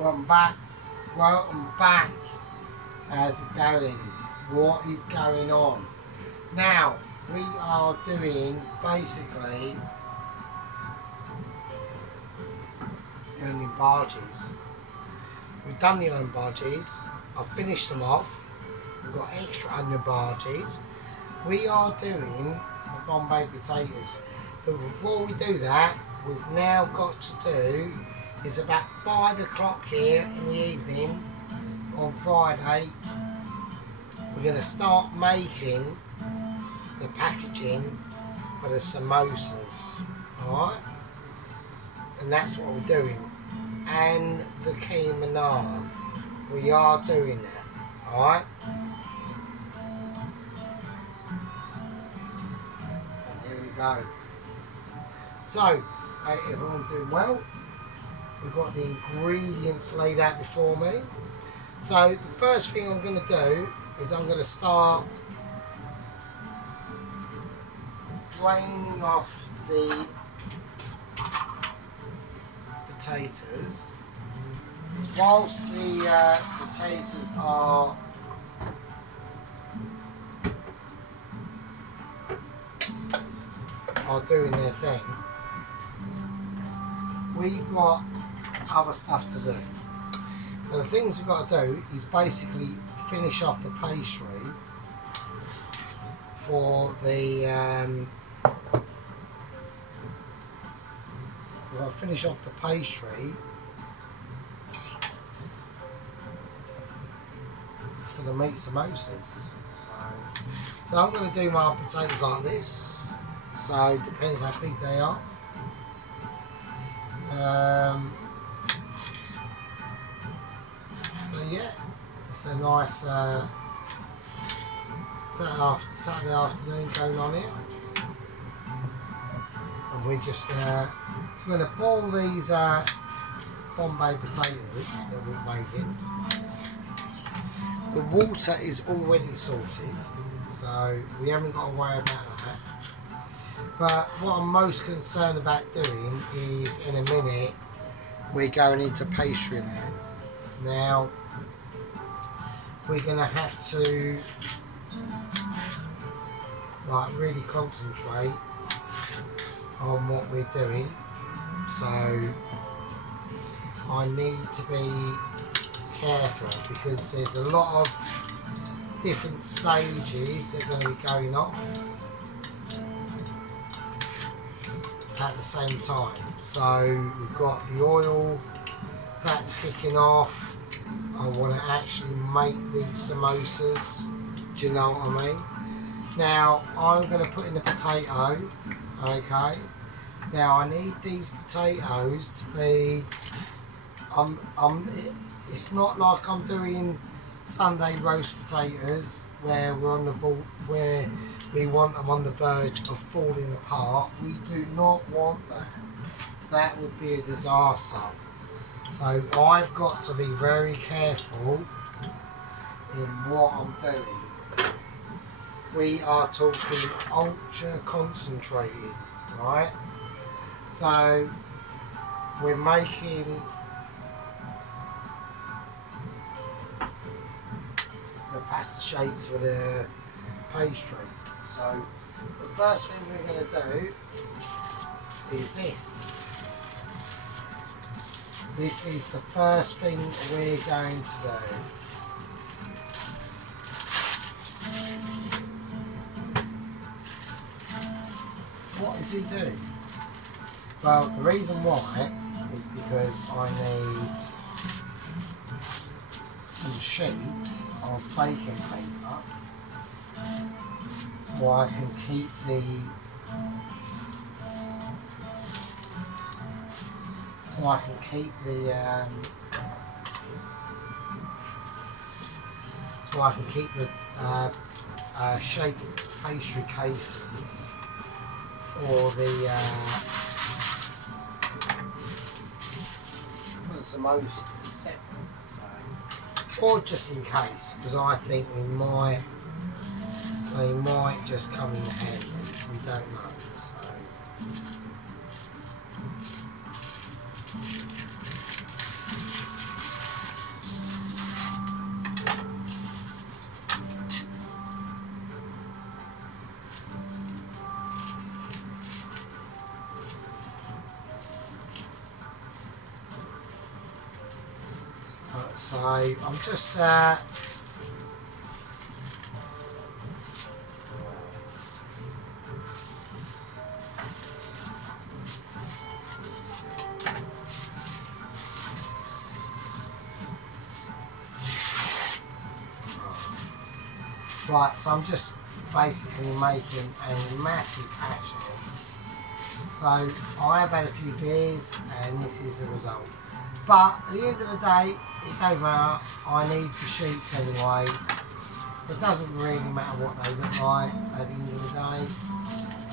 Welcome back. How's it going? What is going on? Now, we are doing basically onion barges. We've done the onion barges. I've finished them off. We've got extra onion barges. We are doing the Bombay potatoes. But before we do that, we've now got to do, it's about 5 o'clock here in the evening on Friday. We're going to start making the packaging for the samosas, alright? And that's what we're doing. And the keema naan. We are doing that, alright? And here we go. So, everyone's doing well. We've got the ingredients laid out before me. So the first thing I'm going to do is I'm going to start draining off the potatoes. Because whilst the potatoes are doing their thing, we've got other stuff to do. And the things we've got to do is basically finish off the pastry for the we've got to finish off the pastry for the meat samosas. So I'm going to do my potatoes like this. So it depends how big they are. So yeah, it's a nice Saturday afternoon going on here, and we're just gonna boil these Bombay potatoes that we're making. The water is already salted, so we haven't got to worry about that. But what I'm most concerned about doing is, in a minute, we're going into pastry land. Now, we're going to have to really concentrate on what we're doing. So, I need to be careful because there's a lot of different stages that are going to be going off at the same time. So we've got the oil that's kicking off. I want to actually make these samosas, do you know what I mean? Now I'm going to put in the potato, okay? Now I need these potatoes to be, it's not like I'm doing Sunday roast potatoes where we're on the where we want them on the verge of falling apart. We do not want that. That would be a disaster. So I've got to be very careful in what I'm doing. We are talking ultra concentrated, right? So we're making the pasta shapes for the pastry. So the first thing we're going to do is this. This is the first thing we're going to do. What is he doing? Well, the reason why is because I need some sheets of baking paper so I can keep the shaped pastry casings for the samosas separate, so, or just in case, because I think they might just come in handy. We don't know. So. So I'm just right, so I'm just basically making a massive batch of this. So I have had a few beers and this is the result. But at the end of the day, it don't matter. I need the sheets anyway. It doesn't really matter what they look like at the end of the day.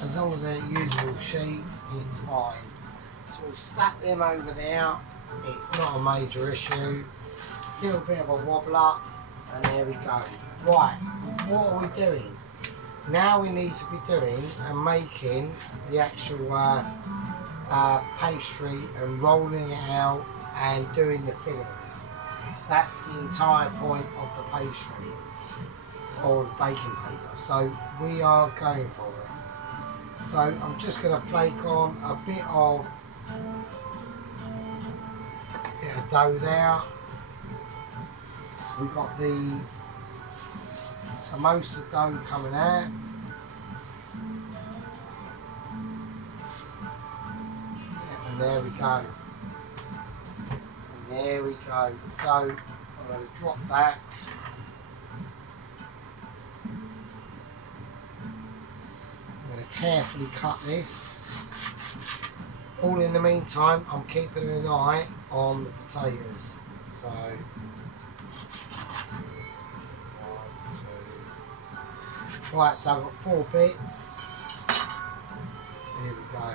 As long as they're usable sheets, it's fine. So we'll stack them over there. It's not a major issue. Little bit of a wobbler, and there we go. Right, what are we doing? Now we need to be doing and making the actual pastry and rolling it out and doing the fillings. That's the entire point of the pastry or the baking paper. So we are going for it. So I'm just going to flake on a bit of dough there. We got the samosa dough coming out. Yeah, and there we go. And there we go. So I'm going to drop that. I'm going to carefully cut this. All in the meantime, I'm keeping an eye on the potatoes. So 1, 2. Right, so I've got 4 bits. Here we go.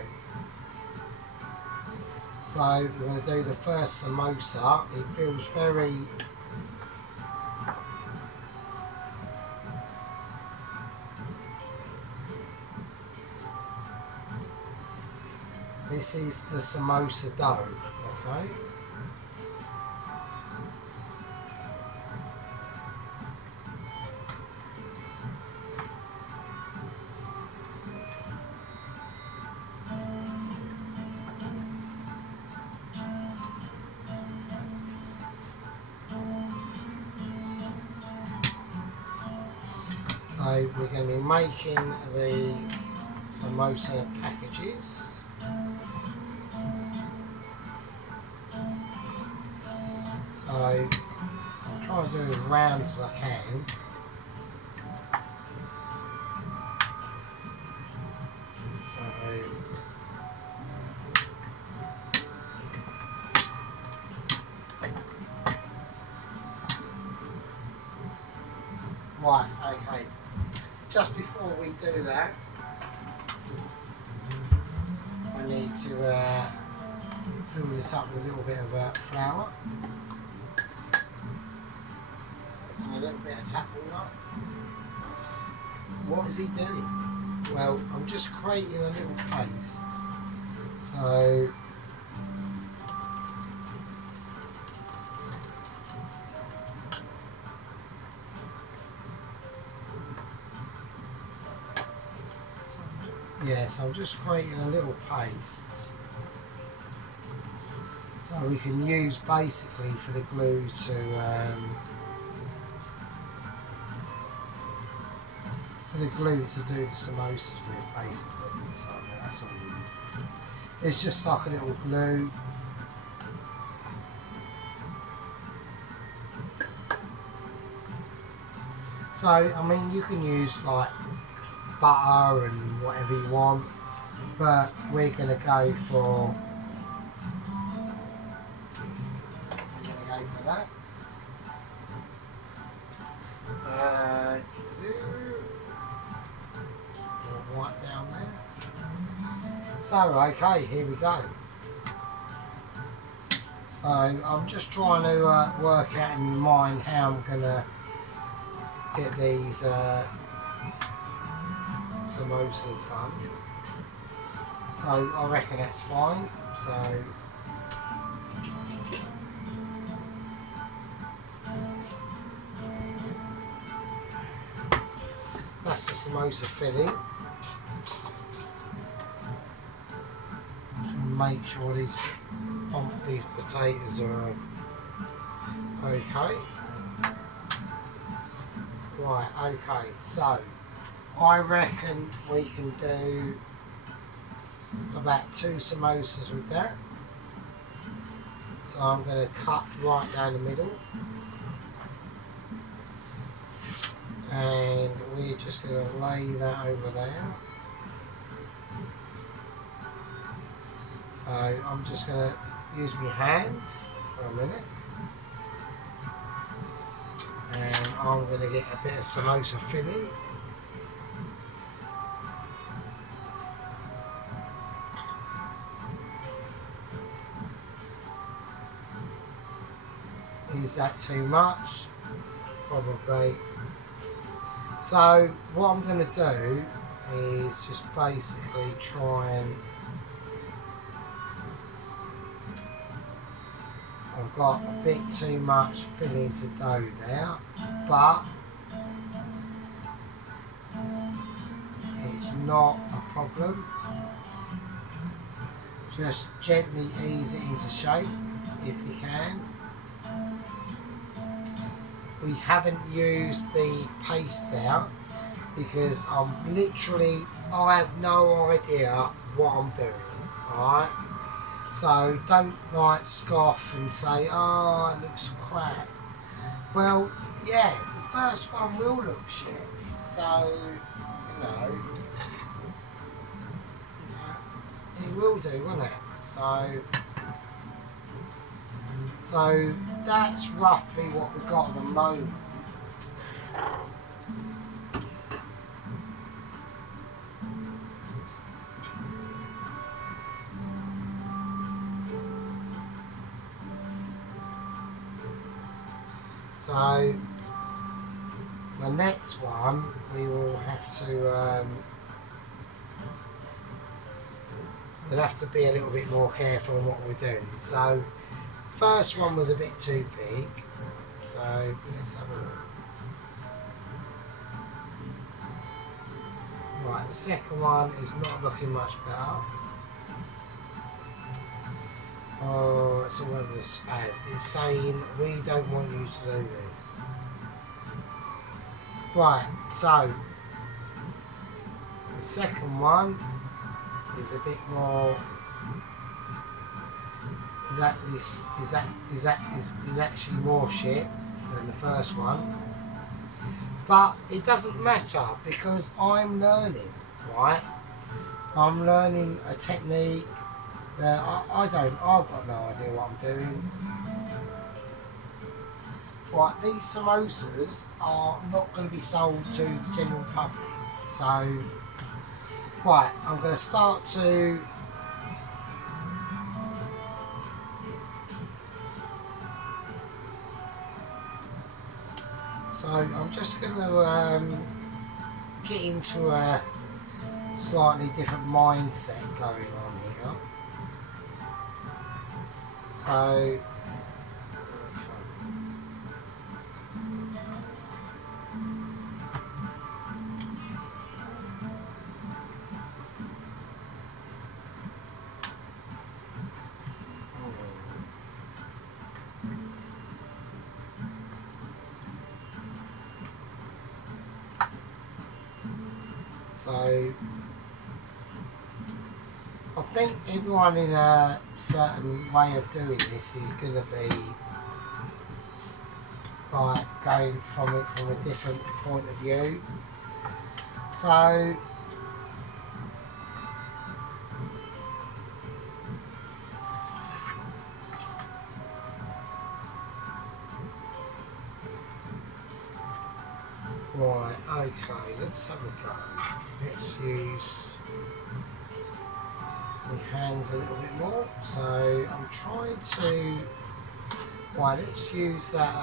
So we're going to do the first samosa. It feels very this is the samosa dough, okay? So we're going to be making the samosa packages. So I'm trying to do as round as I can. So right, okay. Just before we do that, I need to fill this up with a little bit of flour and a little bit of tap water. What is he doing? Well, I'm just creating a little paste. So yeah, so I'm just creating a little paste so we can use basically for the glue to do the samosas with, basically. So that's all it is. It's just like a little glue. So I mean, you can use like butter and whatever you want, but we're going to go for that. Right down there. So okay, here we go. So I'm just trying to work out in my mind how I'm going to get these samosas done. So I reckon that's fine. So that's the samosa filling. Just make sure these potatoes are Okay. Right, okay, so I reckon we can do about 2 samosas with that. So I'm going to cut right down the middle. And we're just going to lay that over there. So I'm just going to use my hands for a minute. And I'm going to get a bit of samosa filling. Is that too much? Probably. So what I'm going to do is just basically try and... I've got a bit too much filling to dough there, but it's not a problem. Just gently ease it into shape if you can. We haven't used the paste there because I have no idea what I'm doing, alright? So don't like scoff and say, oh, it looks crap. Well, yeah, the first one will look shit. So, it will do, won't it? So that's roughly what we've got at the moment. So the next one we will have to we'll have to be a little bit more careful on what we're doing. So first one was a bit too big, so let's have a look. Right, the second one is not looking much better. Oh, it's all over the spaz. It's saying we don't want you to do this. Right, so the second one is a bit more. Is actually more shit than the first one. But it doesn't matter because I'm learning, right? I'm learning a technique that I've got no idea what I'm doing. Right, these samosas are not going to be sold to the general public. So, right, I'm going to start to... So I'm just going to get into a slightly different mindset going on here. So, So I think everyone in a certain way of doing this is going to be like going from it from a different point of view. So right, okay, let's have a go. Let's use my hands a little bit more. So I'm trying to, right, let's use that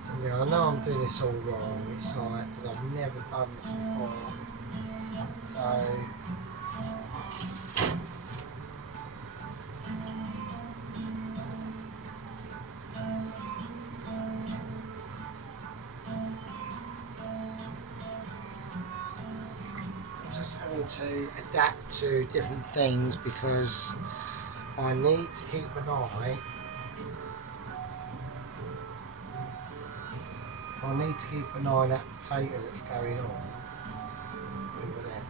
something. I know I'm doing this all wrong, it's like, because I've never done this before. So just having to adapt to different things because I need to keep an eye. I need to keep an eye on that potato that's going on over there.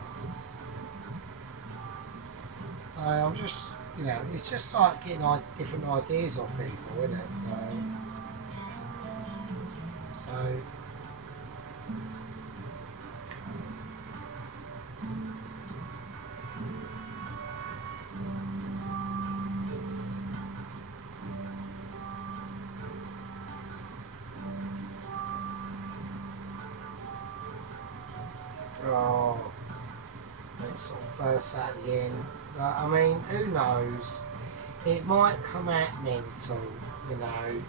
So I'm just, you know, it's just like getting different ideas of people, isn't it? So oh, it sort of bursts out at the end. But I mean, who knows? It might come out mental, you know.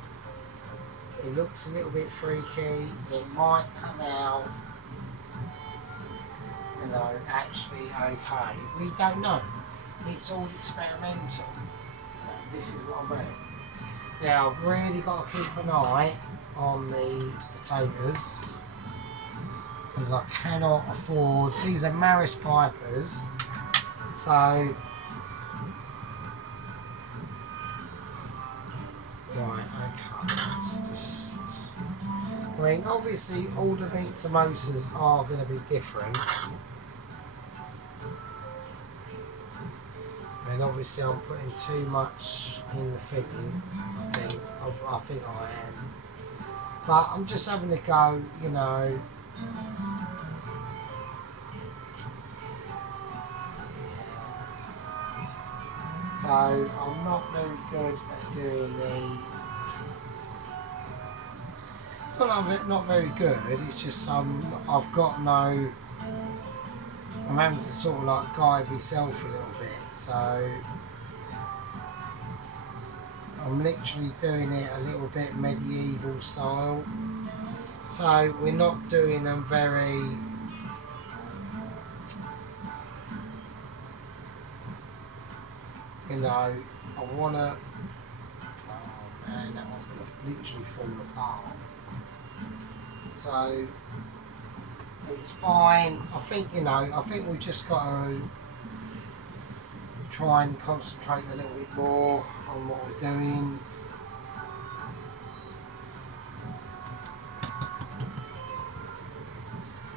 It looks a little bit freaky. It might come out, you know, actually okay. We don't know. It's all experimental. You know, this is what I mean. Now, I've really got to keep an eye on the potatoes because I cannot afford. These are Maris Pipers, so. Right, okay, let's just... I mean, obviously all the meat samosas are going to be different. And obviously I'm putting too much in the filling, I think I am. But I'm just having to go, you know... So I'm not very good at doing the... It's not that I'm not very good, it's just I've got no... I'm having to sort of like guide myself a little bit, so... I'm literally doing it a little bit medieval style. So we're not doing them very... You know, I want to... Oh man, that one's going to literally fall apart. So, it's fine. I think, you know, I think we've just got to try and concentrate a little bit more on what we're doing.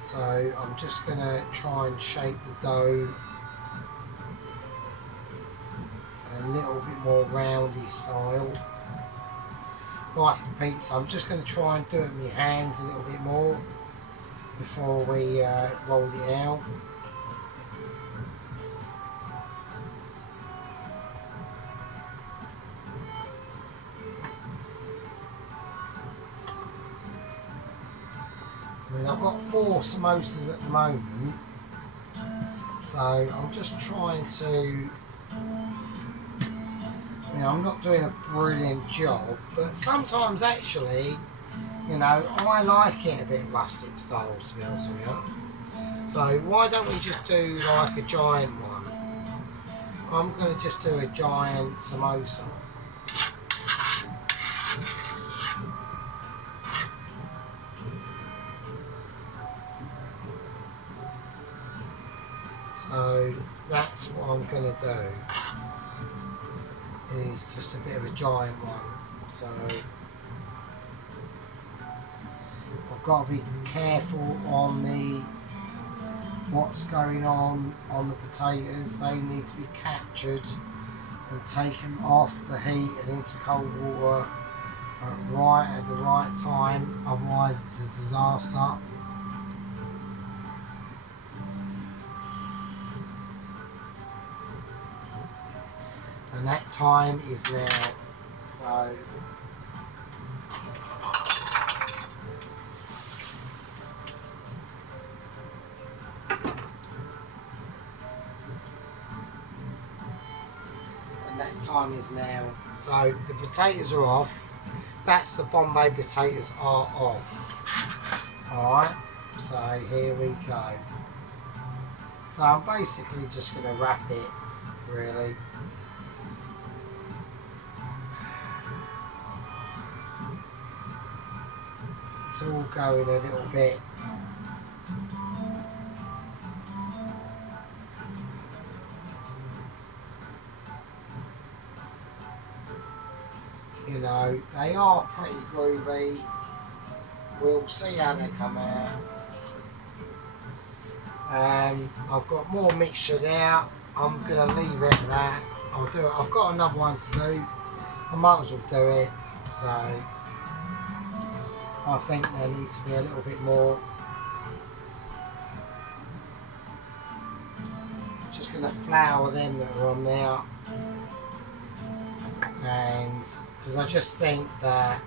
So, I'm just going to try and shape the dough a little bit more roundy style, like a pizza. I'm just going to try and do it with my hands a little bit more before we roll it out. I mean, I've got 4 samosas at the moment, so I'm just trying to... You know, I'm not doing a brilliant job, but sometimes actually, you know, I like it a bit rustic style, to be honest with you. So why don't we just do like a giant one? I'm going to just do a giant samosa. So that's what I'm going to do. Is just a bit of a giant one, so I've got to be careful on what's going on the potatoes. They need to be captured and taken off the heat and into cold water right at the right time, otherwise it's a disaster. And that time is now. So and that time is now. So the potatoes are off. That's the Bombay potatoes are off. Alright, so here we go. So I'm basically just going to wrap it, really. It's all going a little bit They are pretty groovy. We'll see how they come out. I've got more mixture there. I'm going to leave it at that. I'll do it. I've got another one to do. I might as well do it. So I think there needs to be a little bit more. Just going to flour them that are on there. And because I just think that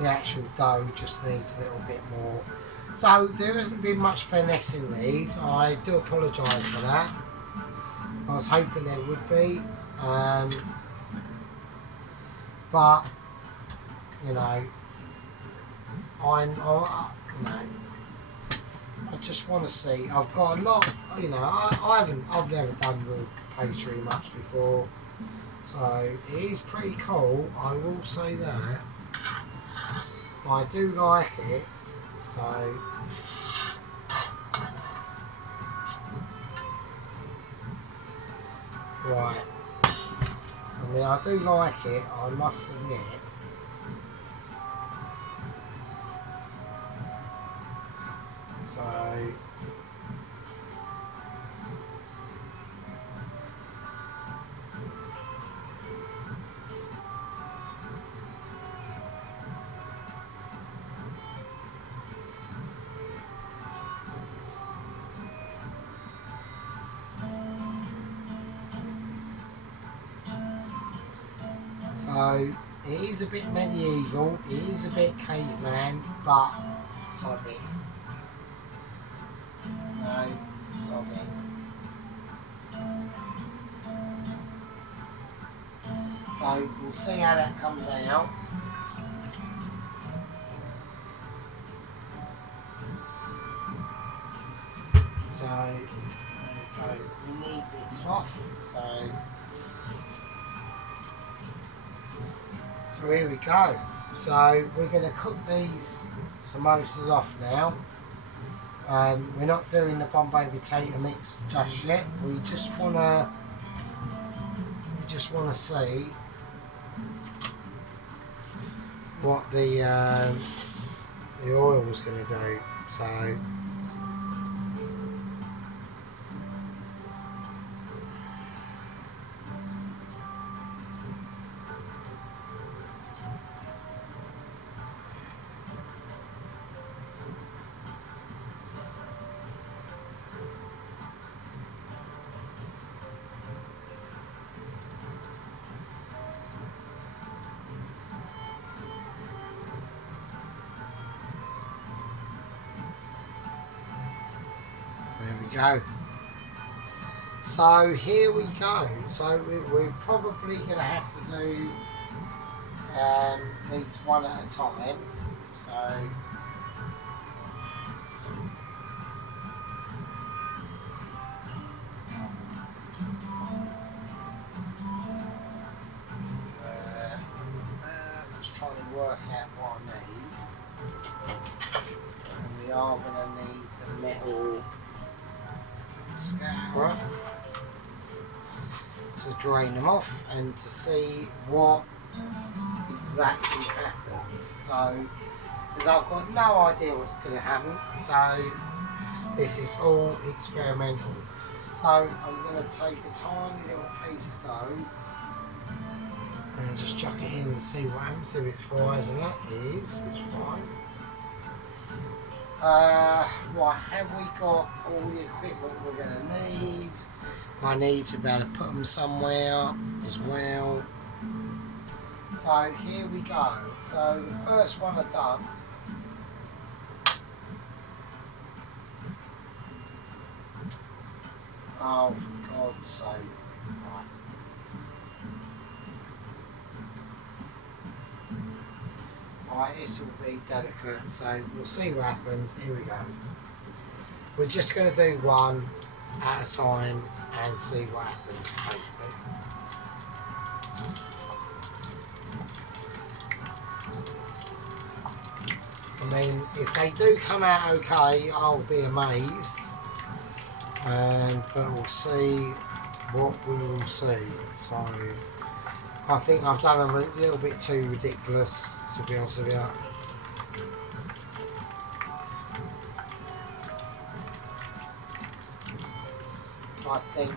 the actual dough just needs a little bit more. So there hasn't been much finesse in these. I do apologise for that. I was hoping there would be, but you know, I just want to see. I've got a lot. You know, I've never done real pastry much before, so it is pretty cool. I will say that. I do like it, so right. I mean, I do like it, I must admit. So So it is a bit medieval, it is a bit caveman, but sod it. No, sod it. So we'll see how that comes out. So okay, we need the cloth, so here we go. So we're going to cook these samosas off now. We're not doing the Bombay potato mix just yet. We just want to see what the oil was going to do. So there we go. So here we go. So we're probably going to have to do these one at a time. So just trying to work out what I need. And we are going to need the metal scourer to drain them off and to see what exactly happens. So, because I've got no idea what's going to happen, so this is all experimental. So I'm going to take a tiny little piece of dough and just chuck it in and see what happens. If it fries, and that is, it's fine. Right, have we got all the equipment we're going to need? I need to be able to put them somewhere as well. So here we go. So the first one I've done. Oh, for God's sake. Right. Right, this will be delicate, so we'll see what happens. Here we go. We're just going to do one at a time and see what happens, basically. I mean, if they do come out okay, I'll be amazed. But we'll see what we will see. So I think I've done them a little bit too ridiculous, to be honest with you. I think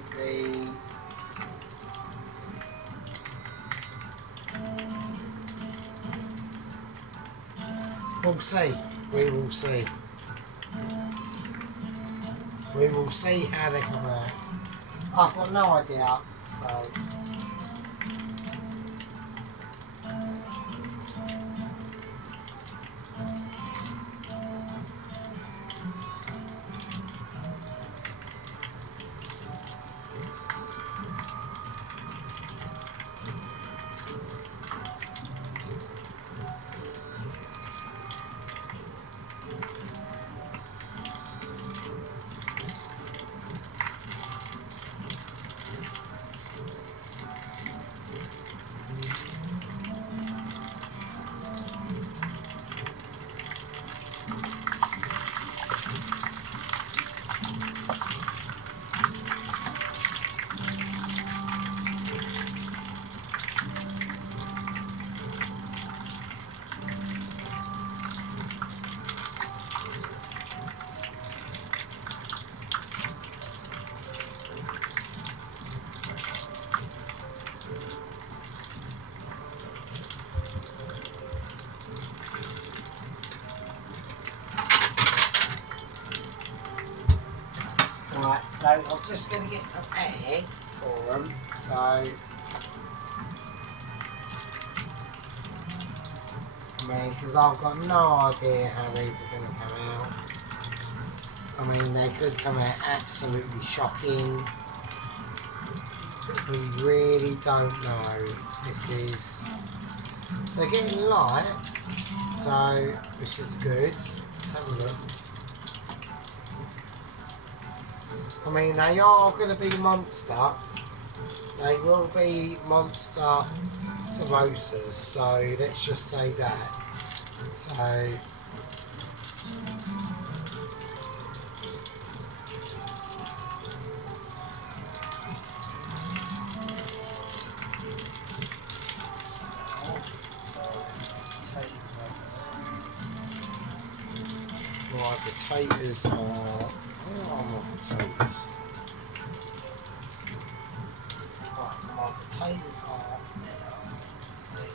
we'll see. We will see. We will see how they come out. I've got no idea, so. Right, so I'm just going to get prepared for them. So, I mean, because I've got no idea how these are going to come out. I mean, they could come out absolutely shocking. We really don't know. They're getting light, so which is good. Let's have a look. I mean, they are going to be monster. They will be monster samosas, so let's just say that. So, my potatoes are. Where are my potatoes? Right, so my potatoes are there.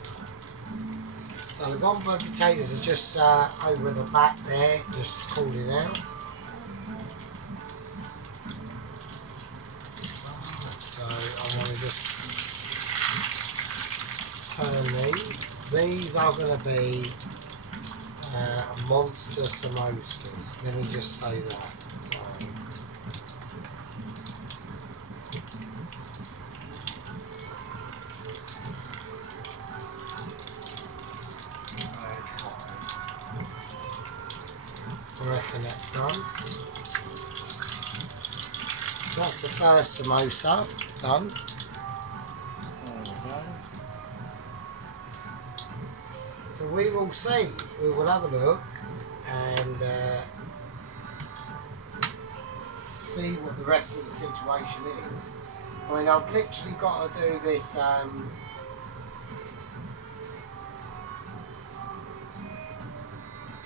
So the gombo potatoes are just over the back there, just cooling out. So I want to just turn these. These are going to be monster samosas. Let me just say that. So, I reckon that's done. That's the first samosa done. There we go. So we will see. We will have a look and see what the rest of the situation is. I mean, I've literally got to do this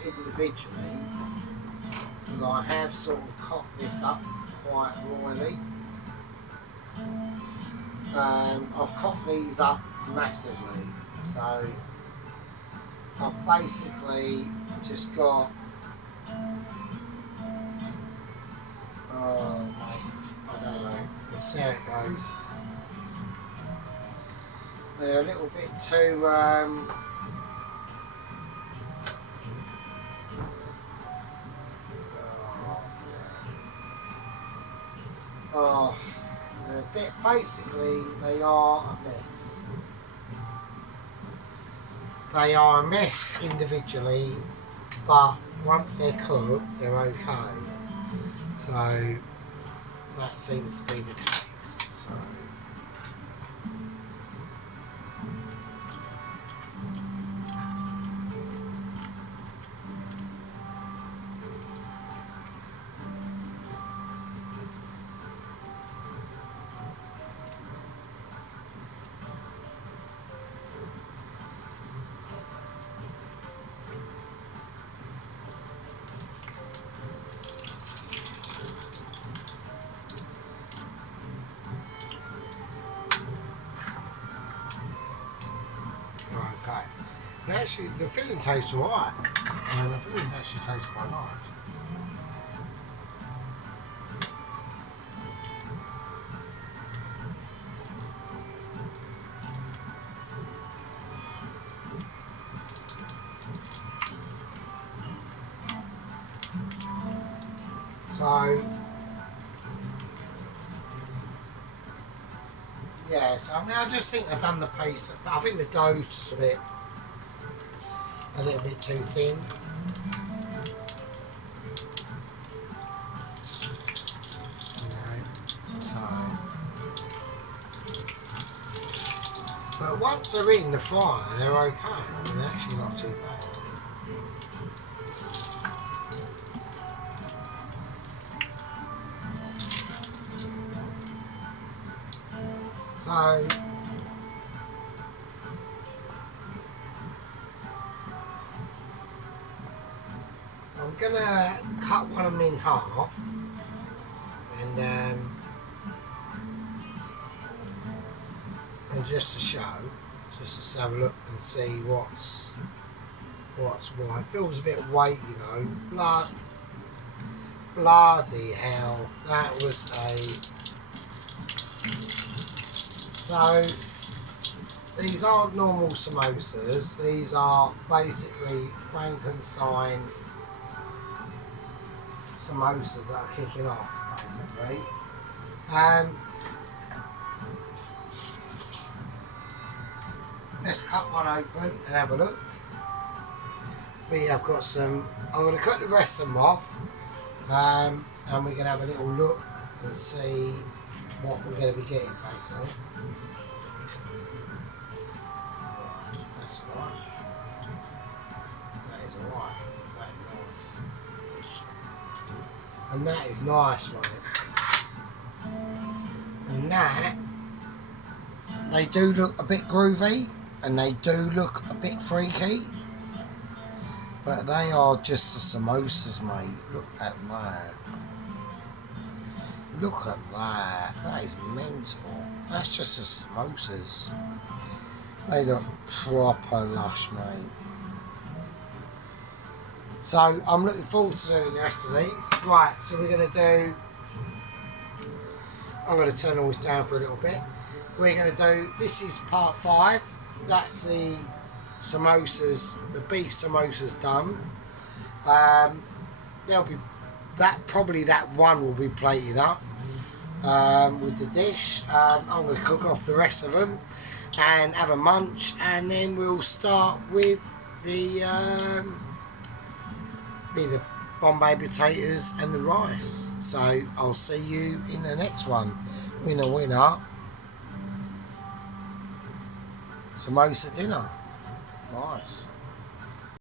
individually because I have sort of cocked this up quite royally. I've cocked these up massively, so I've basically just got I don't know, let's see how it goes. They're a little bit too they're a bit, basically they are a mess. They are a mess individually, but once they're cooked, they're okay. So that seems to be the case. So. actually, the filling tastes alright. And the filling actually tastes quite nice. So, yeah, so I mean, I just think I've done the paste, but I think the dough's just a little bit too thin. But once they're in the fryer, they're okay. I mean, they're actually not too bad. So, I'm gonna cut one of them in half, and just to show, just to have a look and see what's what. It feels a bit weighty though. Bloody hell, that was a. So these aren't normal samosas. These are basically Frankenstein samosas that are kicking off, basically. Let's cut one open and have a look. We have got some. I'm going to cut the rest of them off, and we're going to have a little look and see what we're going to be getting, basically. That's alright. That is alright. That is nice. And that is nice, mate. And that, they do look a bit groovy, and they do look a bit freaky. But they are just the samosas, mate. Look at that. Look at that. That is mental. That's just the samosas. They look proper lush, mate. So I'm looking forward to doing the rest of these. Right, so we're going to do... I'm going to turn all this down for a little bit. We're going to do... This is part 5. That's the samosas, the beef samosas done. There'll be probably that one will be plated up with the dish. I'm going to cook off the rest of them and have a munch, and then we'll start with the Bombay potatoes and the rice. So I'll see you in the next one. Winner, winner. Samosa dinner. Nice.